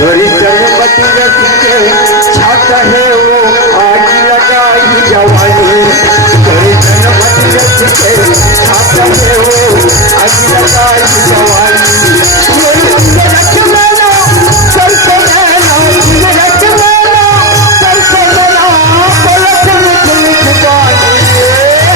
तेरी चंद मधुर के चाचा है वो आज लगाई जवानी तेरी चंद मधुर के चाचा है आज लगाई जवानी मेरे रख मैनो चल के मेरा रख मैनो चल के मेरा पलक मिठ बानी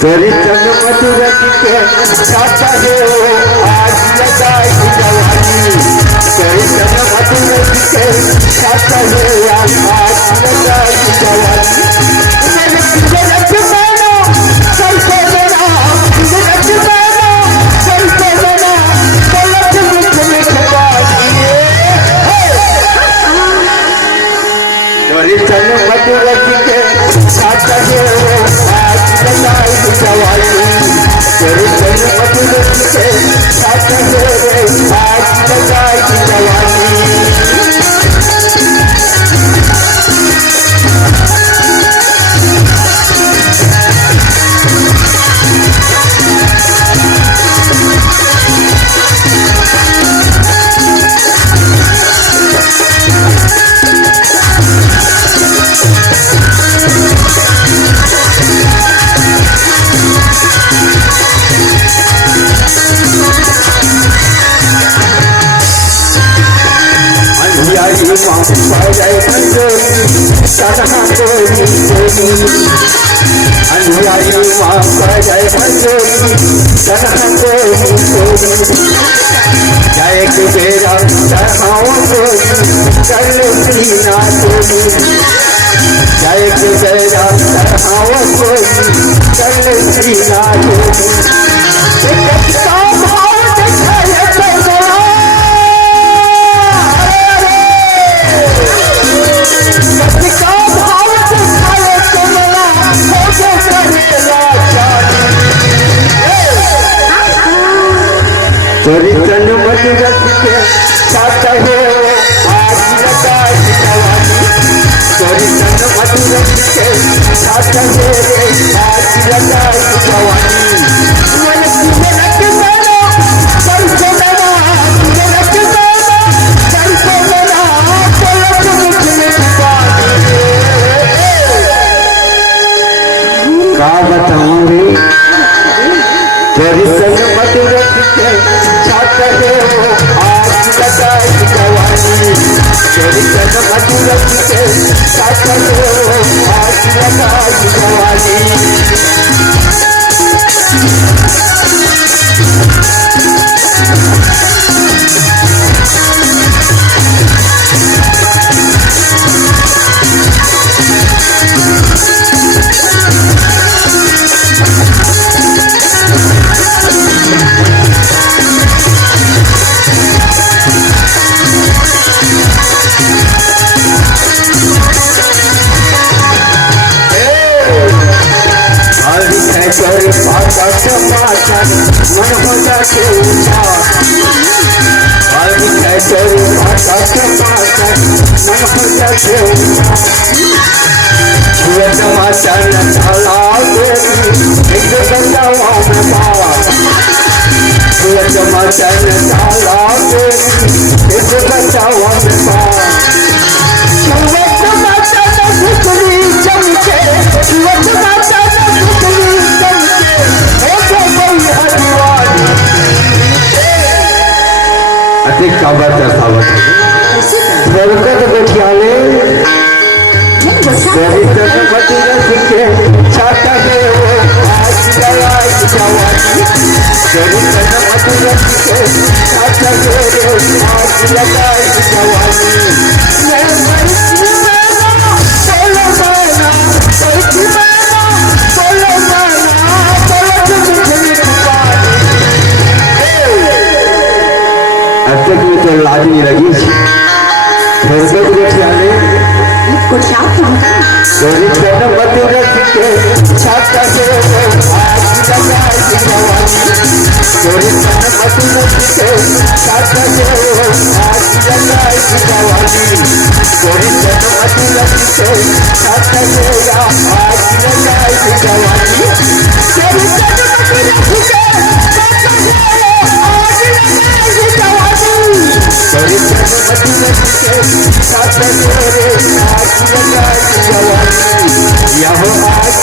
तेरी चंद मधुर के चाचा है वो आज लगाई जवानी तेरे चंद मधुर के साथ मेरे आज लगाई जवानी तेरी चंद मधुर के साथ है आज लगाई जवानी तेरी चंद मधुर के साथ है आज लगाई जवानी मेरे रख मैनो चल के मेरा रख मैनो चल के मेरा पलक मिठ बानी का बताऊं रे तेरी चंद मधुर के साथ है आज लगाई जवानी ठेवला आणि काय करू भाताच्या पाण्यात मन होत्या ठेवला शिवत मातानं झाला एक गंगा वाहन बावा शिवत मातानं झाला एक गंगा वाहन बावा शिवत मातानं घुसली चमके शिवत मातानं घुसली चमके अति काबाचा सावध बरकत गठियाले गरितन मधुर सिखे छाता देव आज जलाई जवानी गरितन मधुर सिखे छाता देव आज जलाई जवानी मैं मरती मैना बोलो मैना मरती मैना बोलो मैना बोलो मुझे पानी अतक में तो लाजमी लगी बरकत गठियाले गरितन मधुर सिखे छाता देव आज जलाई जवानी गरितन मधुर सिखे छाता देव आज जलाई जवानी गरितन मधुर सिखे छाता देव आज जलाई जवानी गरितन मधुर सिखे छाता देव आज जलाई जवानी गरितन मधुर सिखे छाता देव आज जलाई जवानी यह आज